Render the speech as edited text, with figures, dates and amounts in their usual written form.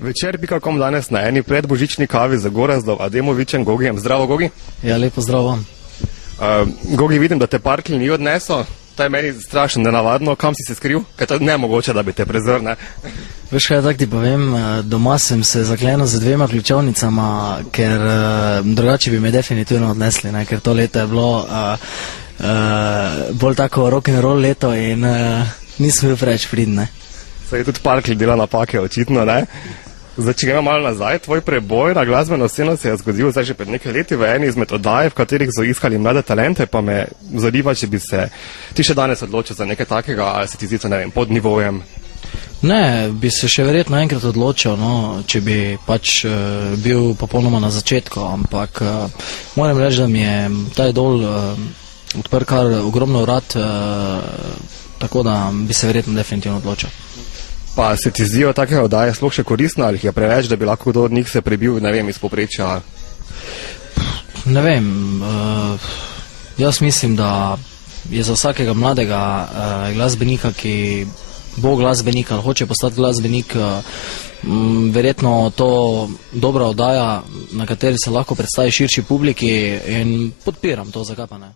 Večer.com danes na eni predbožični kavi za Gorazdom Ademovićem Gogijem. Zdravo, Gogi. Ja, lepo zdrav vam. Gogi, vidim, da te parkelj ni odnesel. To je meni strašno nenavadno. Kam si se skril? Kaj to nemogoče, da bi te prezrl, ne? Veš kaj, tak ti povem, doma sem se zaklenil z 2 ključavnicama, ker drugače bi me definitivno odnesli, ne? Ker to leto je bilo bolj tako rock'n'roll leto in nisem bil preveč pridn, ne? Se je tudi parkelj dela napake, očitno, ne? Zdaj, če gremo malo nazaj, tvoj preboj na glasbeno sceno se je zgodil zdaj že pred nekaj leti v eni izmed oddaj, v katerih so iskali mlade talente, pa me zanima, če bi se ti še danes odločil za nekaj takega, ali se ti zdi to, ne vem, pod nivojem? Ne, bi se še verjetno enkrat odločil, no, če bi pač bil popolnoma na začetku, ampak moram reči, da mi je ta idol odprl kar ogromno vrat, tako da bi se verjetno definitivno odločil. Pa se ti zdijo take oddaje sploh še koristne, ali jih je preveč, da bi lahko kdo od njih se prebil, ne vem, iz povprečja? Ne vem, jaz mislim, da je za vsakega mladega glasbenika, ki bo glasbenik ali hoče postati glasbenik, verjetno to dobra oddaja, na kateri se lahko predstavi širši publiki in podpiram to, zakaj pa ne.